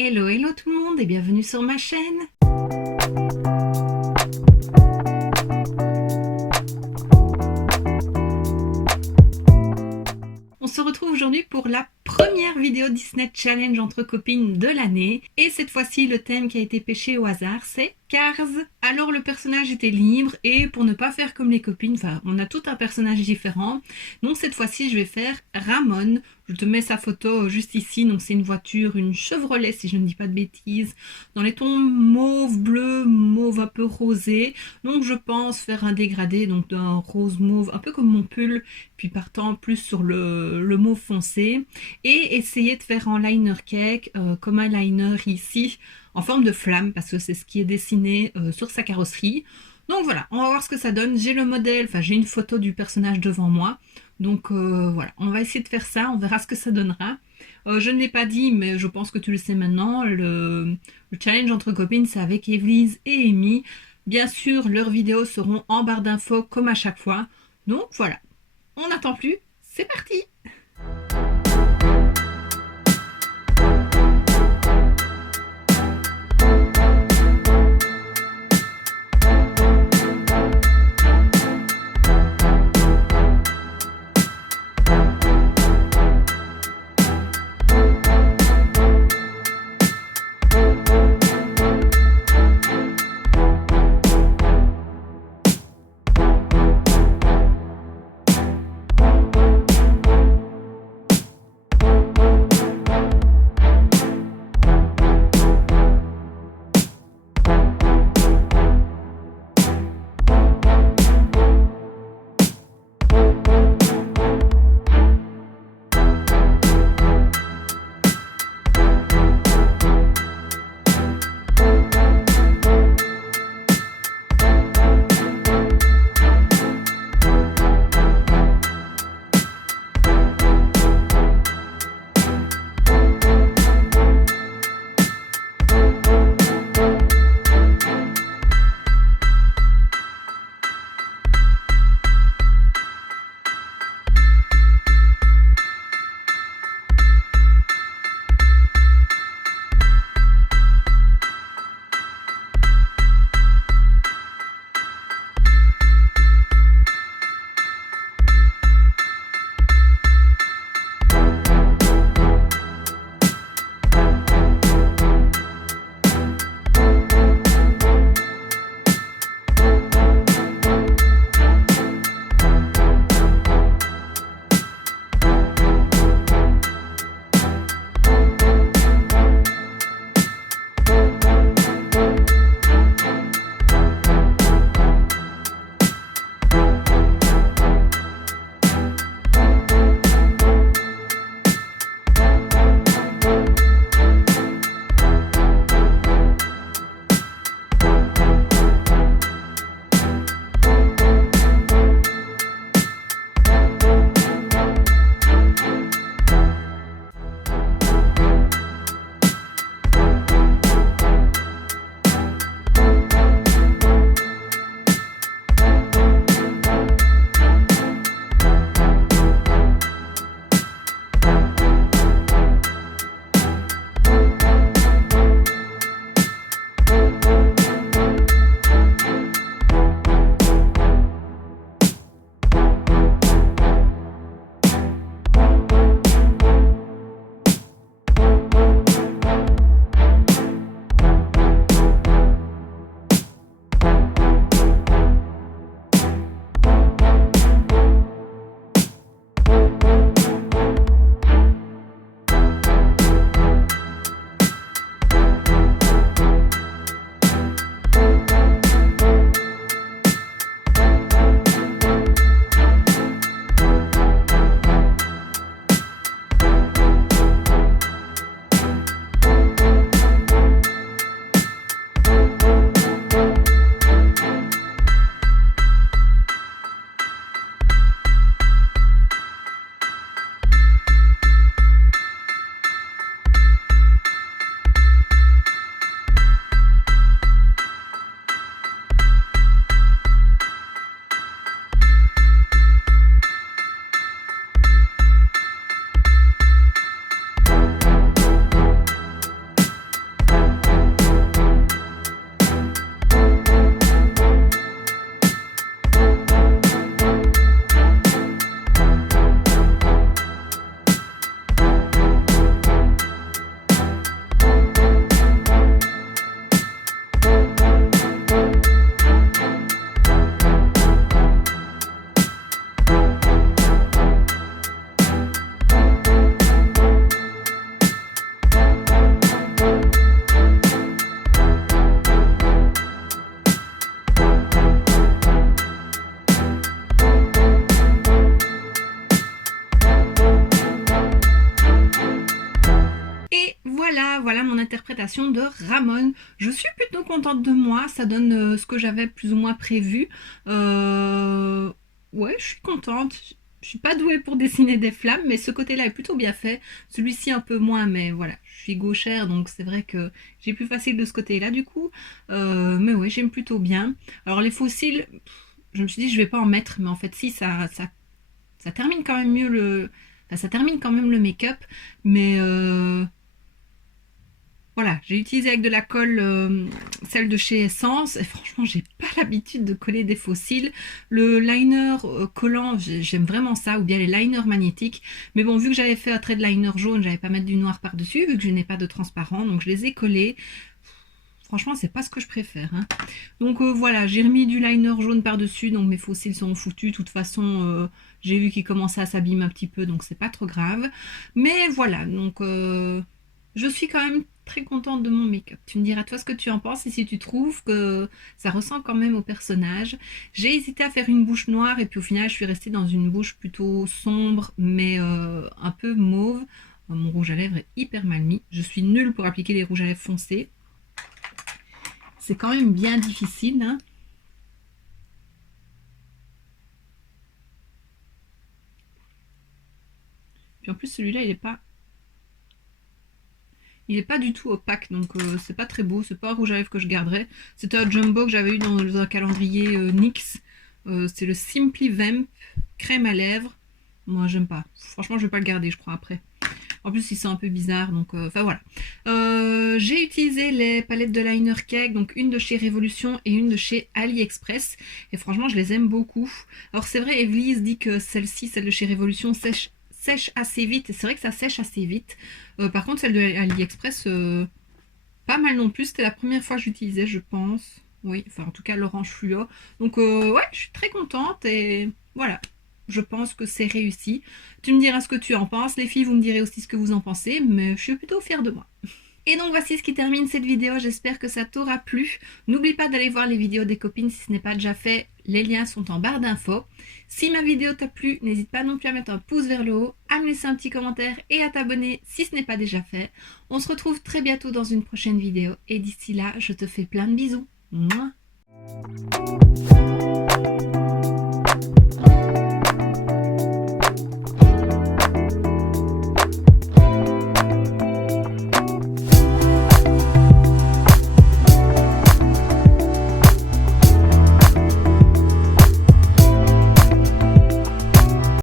Hello, hello tout le monde et bienvenue sur ma chaîne. On se retrouve aujourd'hui pour la première vidéo Disney Challenge entre copines de l'année. Et cette fois-ci, le thème qui a été pêché au hasard, c'est Cars. Alors le personnage était libre et pour ne pas faire comme les copines, enfin on a tout un personnage différent. Donc cette fois-ci, je vais faire Ramon. Je te mets sa photo juste ici. Donc c'est une voiture, une Chevrolet si je ne dis pas de bêtises, dans les tons mauve, bleu, mauve un peu rosé. Donc je pense faire un dégradé donc d'un rose mauve, un peu comme mon pull, puis partant plus sur le mauve foncé. Et essayer de faire en liner cake, comme un liner ici, en forme de flamme, parce que c'est ce qui est dessiné sur sa carrosserie. Donc voilà, on va voir ce que ça donne. J'ai le modèle, enfin j'ai une photo du personnage devant moi. Donc voilà, on va essayer de faire ça, on verra ce que ça donnera. Je ne l'ai pas dit, mais je pense que tu le sais maintenant, le challenge entre copines, c'est avec Evelyse et Amy. Bien sûr, leurs vidéos seront en barre d'infos comme à chaque fois. Donc voilà, on n'attend plus, c'est parti! interprétation de Ramon. Je suis plutôt contente de moi, ça donne ce que j'avais plus ou moins prévu. Ouais, je suis contente. Je suis pas douée pour dessiner des flammes, mais ce côté-là est plutôt bien fait. Celui-ci un peu moins, mais voilà, je suis gauchère, donc c'est vrai que j'ai plus facile de ce côté-là du coup. Mais ouais, j'aime plutôt bien. Alors les fossiles, je me suis dit je vais pas en mettre, mais en fait si, ça termine quand même mieux le... Enfin, ça termine quand même le make-up, mais voilà, j'ai utilisé avec de la colle, celle de chez Essence, et franchement, j'ai pas l'habitude de coller des fossiles. Le liner collant, j'aime vraiment ça, ou bien les liners magnétiques. Mais bon, vu que j'avais fait un trait de liner jaune, j'avais pas mettre du noir par-dessus, vu que je n'ai pas de transparent, donc je les ai collés. Franchement, c'est pas ce que je préfère, hein. Donc voilà, j'ai remis du liner jaune par-dessus, donc mes fossiles sont foutus. De toute façon, j'ai vu qu'ils commençaient à s'abîmer un petit peu, donc c'est pas trop grave. Mais voilà, donc je suis quand même très contente de mon make-up. Tu me diras toi ce que tu en penses et si tu trouves que ça ressemble quand même au personnage. J'ai hésité à faire une bouche noire et puis au final, je suis restée dans une bouche plutôt sombre, mais un peu mauve. Mon rouge à lèvres est hyper mal mis. Je suis nulle pour appliquer les rouges à lèvres foncés. C'est quand même bien difficile, hein. Puis en plus, celui-là, il est pas du tout opaque, donc c'est pas très beau. C'est pas un rouge à lèvres que je garderais. C'était un jumbo que j'avais eu dans un calendrier NYX. C'est le Simply Vamp crème à lèvres. Moi, j'aime pas. Franchement, je vais pas le garder, je crois, après. En plus, ils sont un peu bizarres, donc enfin voilà. J'ai utilisé les palettes de liner cake, donc une de chez Révolution et une de chez AliExpress. Et franchement, je les aime beaucoup. Alors c'est vrai, Evelyse dit que celle-ci, celle de chez Révolution, sèche assez vite. Et c'est vrai que ça sèche assez vite. Par contre, celle de AliExpress, pas mal non plus. C'était la première fois que j'utilisais, je pense. Oui, enfin en tout cas l'orange fluo. Donc ouais, je suis très contente et voilà. Je pense que c'est réussi. Tu me diras ce que tu en penses. Les filles, vous me direz aussi ce que vous en pensez, mais je suis plutôt fière de moi. Et donc voici ce qui termine cette vidéo, j'espère que ça t'aura plu. N'oublie pas d'aller voir les vidéos des copines si ce n'est pas déjà fait, les liens sont en barre d'infos. Si ma vidéo t'a plu, n'hésite pas non plus à mettre un pouce vers le haut, à me laisser un petit commentaire et à t'abonner si ce n'est pas déjà fait. On se retrouve très bientôt dans une prochaine vidéo et d'ici là, je te fais plein de bisous. Mouah.